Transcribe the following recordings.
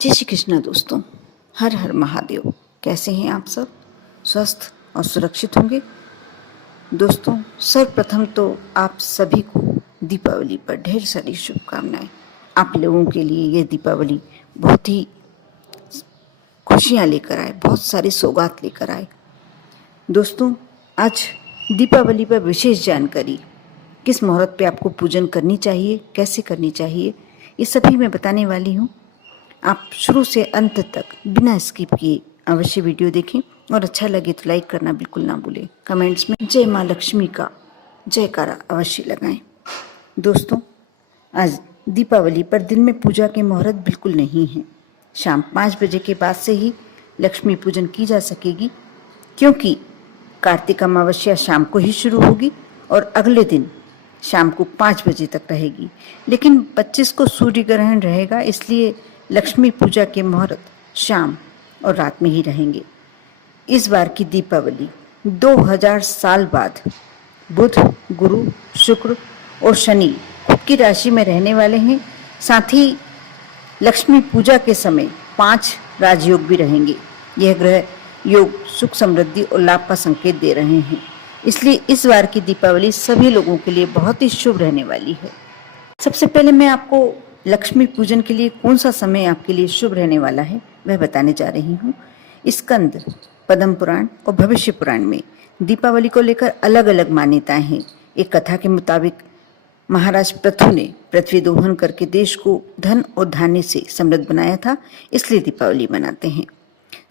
जय श्री कृष्णा दोस्तों। हर हर महादेव। कैसे हैं आप सब? स्वस्थ और सुरक्षित होंगे। दोस्तों, सर्वप्रथम तो आप सभी को दीपावली पर ढेर सारी शुभकामनाएं। आप लोगों के लिए ये दीपावली बहुत ही खुशियां लेकर आए, बहुत सारी सौगात लेकर आए। दोस्तों, आज दीपावली पर विशेष जानकारी, किस मुहूर्त पे आपको पूजन करनी चाहिए, कैसे करनी चाहिए, ये सभी मैं बताने वाली हूँ। आप शुरू से अंत तक बिना स्किप किए अवश्य वीडियो देखें और अच्छा लगे तो लाइक करना बिल्कुल ना भूलें। कमेंट्स में जय माँ लक्ष्मी का जयकारा अवश्य लगाएं। दोस्तों, आज दीपावली पर दिन में पूजा के मुहूर्त बिल्कुल नहीं है। शाम 5 बजे के बाद से ही लक्ष्मी पूजन की जा सकेगी, क्योंकि कार्तिक अमावस्या शाम को ही शुरू होगी और अगले दिन शाम को 5 बजे तक रहेगी। लेकिन 25 को सूर्य ग्रहण रहेगा, इसलिए लक्ष्मी पूजा के मुहूर्त शाम और रात में ही रहेंगे। इस बार की दीपावली 2000 साल बाद बुध, गुरु, शुक्र और शनि खुद की राशि में रहने वाले हैं। साथ ही लक्ष्मी पूजा के समय 5 राजयोग भी रहेंगे। यह ग्रह योग सुख, समृद्धि और लाभ का संकेत दे रहे हैं। इसलिए इस बार की दीपावली सभी लोगों के लिए बहुत ही शुभ रहने वाली है। सबसे पहले मैं आपको लक्ष्मी पूजन के लिए कौन सा समय आपके लिए शुभ रहने वाला है वह बताने जा रही हूँ। स्कंद, पद्म पुराण और भविष्य पुराण में दीपावली को लेकर अलग अलग मान्यताएं हैं। एक कथा के मुताबिक महाराज पृथु ने पृथ्वी दोहन करके देश को धन और धान्य से समृद्ध बनाया था, इसलिए दीपावली मनाते हैं।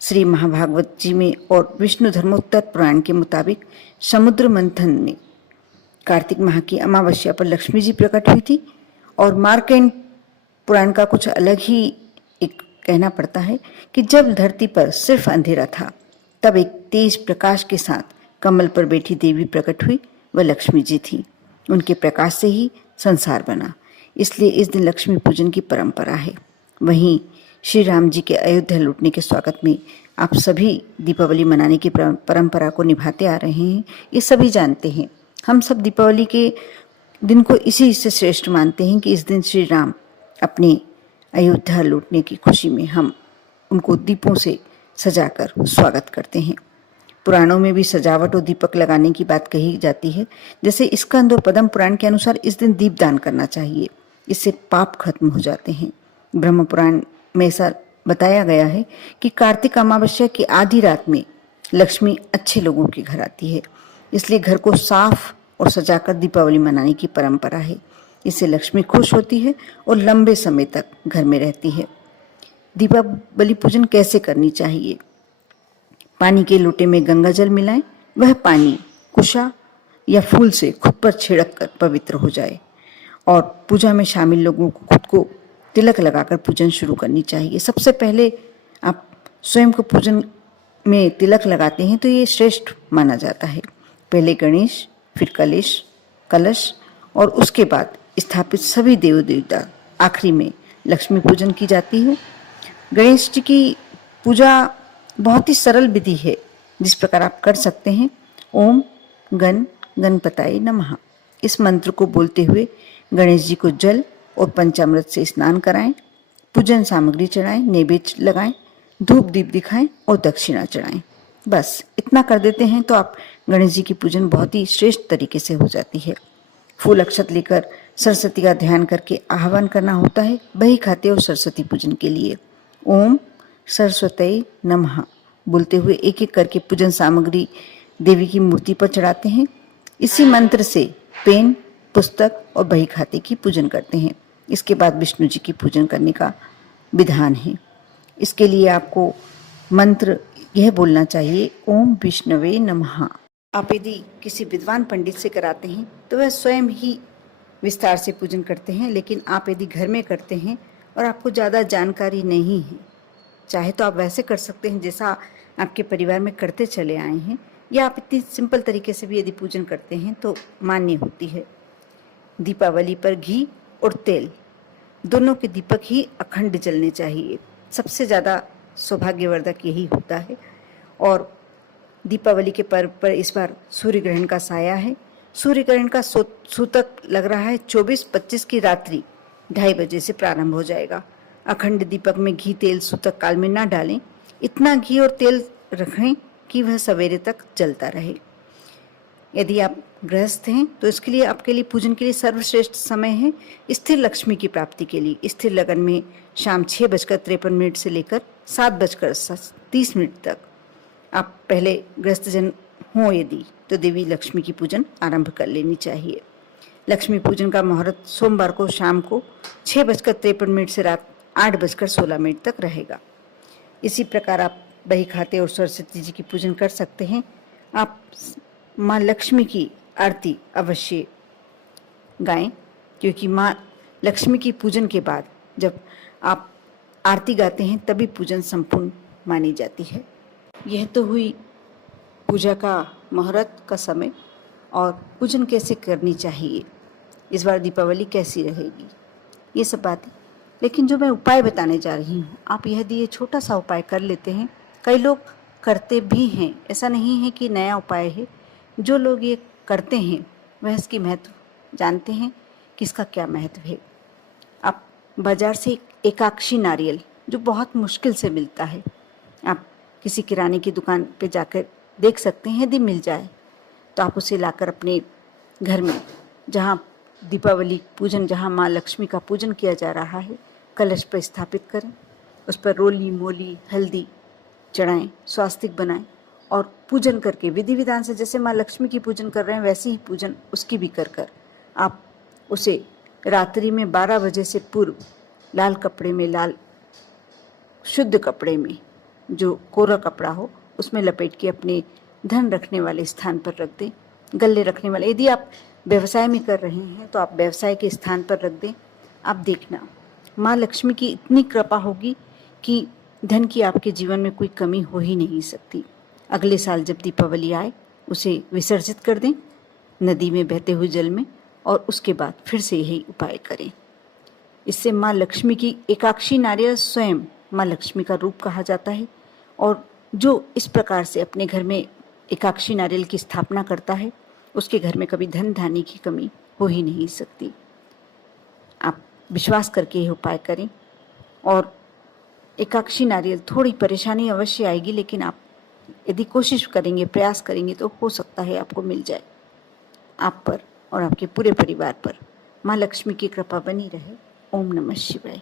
श्री महाभागवत जी में और विष्णु धर्मोत्तर पुराण के मुताबिक समुद्र मंथन में कार्तिक माह की अमावस्या पर लक्ष्मी जी प्रकट हुई थी। और मार्कंड पुराण का कुछ अलग ही एक कहना पड़ता है कि जब धरती पर सिर्फ अंधेरा था, तब एक तेज प्रकाश के साथ कमल पर बैठी देवी प्रकट हुई। वह लक्ष्मी जी थी। उनके प्रकाश से ही संसार बना, इसलिए इस दिन लक्ष्मी पूजन की परंपरा है। वहीं श्री राम जी के अयोध्या लौटने के स्वागत में आप सभी दीपावली मनाने की परंपरा को निभाते आ रहे हैं, ये सभी जानते हैं। हम सब दीपावली के दिन को इसी से श्रेष्ठ मानते हैं कि इस दिन श्री राम अपने अयोध्या लौटने की खुशी में हम उनको दीपों से सजाकर स्वागत करते हैं। पुराणों में भी सजावट और दीपक लगाने की बात कही जाती है। जैसे स्कंद और पद्म पुराण के अनुसार इस दिन दीपदान करना चाहिए, इससे पाप खत्म हो जाते हैं। ब्रह्म पुराण में ऐसा बताया गया है कि कार्तिक अमावस्या की आधी रात में लक्ष्मी अच्छे लोगों के घर आती है, इसलिए घर को साफ और सजाकर दीपावली मनाने की परंपरा है। इससे लक्ष्मी खुश होती है और लंबे समय तक घर में रहती है। दीपावली पूजन कैसे करनी चाहिए? पानी के लोटे में गंगा जल मिलाएं। वह पानी कुशा या फूल से खुद पर छिड़क कर पवित्र हो जाए और पूजा में शामिल लोगों को खुद को तिलक लगाकर पूजन शुरू करनी चाहिए। सबसे पहले आप स्वयं को पूजन में तिलक लगाते हैं तो ये श्रेष्ठ माना जाता है। पहले गणेश, फिर कलश और उसके बाद स्थापित सभी देव देवता, आखिरी में लक्ष्मी पूजन की जाती है। गणेश जी की पूजा बहुत ही सरल विधि है, जिस प्रकार आप कर सकते हैं। ओम गणपताय नमः इस मंत्र को बोलते हुए गणेश जी को जल और पंचामृत से स्नान कराएं, पूजन सामग्री चढ़ाएं, नैवेद्य लगाएं, धूप दीप दिखाएं और दक्षिणा चढ़ाएं। बस इतना कर देते हैं तो आप गणेश जी की पूजन बहुत ही श्रेष्ठ तरीके से हो जाती है। फूल अक्षत लेकर सरस्वती का ध्यान करके आह्वान करना होता है बही खाते और सरस्वती पूजन के लिए। ओम सरस्वती नमः बोलते हुए एक एक करके पूजन सामग्री देवी की मूर्ति पर चढ़ाते हैं। इसी मंत्र से पेन, पुस्तक और बही खाते की पूजन करते हैं। इसके बाद विष्णु जी की पूजन करने का विधान है। इसके लिए आपको मंत्र यह बोलना चाहिए, ओम विष्णवे नमः। आप यदि किसी विद्वान पंडित से कराते हैं तो वह स्वयं ही विस्तार से पूजन करते हैं, लेकिन आप यदि घर में करते हैं और आपको ज़्यादा जानकारी नहीं है, चाहे तो आप वैसे कर सकते हैं जैसा आपके परिवार में करते चले आए हैं, या आप इतनी सिंपल तरीके से भी यदि पूजन करते हैं तो मान्य होती है। दीपावली पर घी और तेल दोनों के दीपक ही अखंड जलने चाहिए। सबसे ज़्यादा सौभाग्यवर्धक यही होता है। और दीपावली के पर्व पर इस बार सूर्य ग्रहण का साया है। सूर्य ग्रहण का सूतक लग रहा है 24-25 की रात्रि 2:30 बजे से प्रारंभ हो जाएगा। अखंड दीपक में घी तेल सूतक काल में ना डालें। इतना घी और तेल रखें कि वह सवेरे तक जलता रहे। यदि आप गृहस्थ हैं तो इसके लिए आपके लिए पूजन के लिए सर्वश्रेष्ठ समय है स्थिर लक्ष्मी की प्राप्ति के लिए। स्थिर लगन में शाम 6:53 से लेकर 7:30 तक आप पहले गृहस्थ जन हों यदि तो देवी लक्ष्मी की पूजन आरंभ कर लेनी चाहिए। लक्ष्मी पूजन का मुहूर्त सोमवार को शाम को 6:53 से रात 8:16 तक रहेगा। इसी प्रकार आप बही खाते और सरस्वती जी की पूजन कर सकते हैं। आप माँ लक्ष्मी की आरती अवश्य गाएं, क्योंकि माँ लक्ष्मी की पूजन के बाद जब आप आरती गाते हैं तभी पूजन संपूर्ण मानी जाती है। यह तो हुई पूजा का मुहूर्त का समय और पूजन कैसे करनी चाहिए, इस बार दीपावली कैसी रहेगी, ये सब बातें। लेकिन जो मैं उपाय बताने जा रही हूँ, आप यदि ये छोटा सा उपाय कर लेते हैं, कई लोग करते भी हैं, ऐसा नहीं है कि नया उपाय है। जो लोग ये करते हैं वह इसकी महत्व जानते हैं कि इसका क्या महत्व है। आप बाजार से एकाक्षी नारियल जो बहुत मुश्किल से मिलता है, आप किसी किराने की दुकान पे जाकर देख सकते हैं। यदि मिल जाए तो आप उसे लाकर अपने घर में, जहाँ दीपावली पूजन, जहाँ माँ लक्ष्मी का पूजन किया जा रहा है, कलश पर स्थापित करें। उस पर रोली मोली हल्दी चढ़ाएं, स्वास्तिक बनाएं और पूजन करके विधि विधान से, जैसे माँ लक्ष्मी की पूजन कर रहे हैं वैसे ही पूजन उसकी भी कर आप उसे रात्रि में 12 बजे से पूर्व लाल कपड़े में, लाल शुद्ध कपड़े में, जो कोरा कपड़ा हो उसमें लपेट के अपने धन रखने वाले स्थान पर रख दें। गल्ले रखने वाले, यदि आप व्यवसाय में कर रहे हैं तो आप व्यवसाय के स्थान पर रख दें। आप देखना माँ लक्ष्मी की इतनी कृपा होगी कि धन की आपके जीवन में कोई कमी हो ही नहीं सकती। अगले साल जब दीपावली आए उसे विसर्जित कर दें नदी में, बहते हुए जल में, और उसके बाद फिर से यही उपाय करें। इससे माँ लक्ष्मी की एकाक्षी नारियल स्वयं माँ लक्ष्मी का रूप कहा जाता है, और जो इस प्रकार से अपने घर में एकाक्षी नारियल की स्थापना करता है उसके घर में कभी धन धान्य की कमी हो ही नहीं सकती। आप विश्वास करके यह उपाय करें। और एकाक्षी नारियल, थोड़ी परेशानी अवश्य आएगी, लेकिन आप यदि कोशिश करेंगे, प्रयास करेंगे तो हो सकता है आपको मिल जाए। आप पर और आपके पूरे परिवार पर माँ लक्ष्मी की कृपा बनी रहे। ओम नमः शिवाय।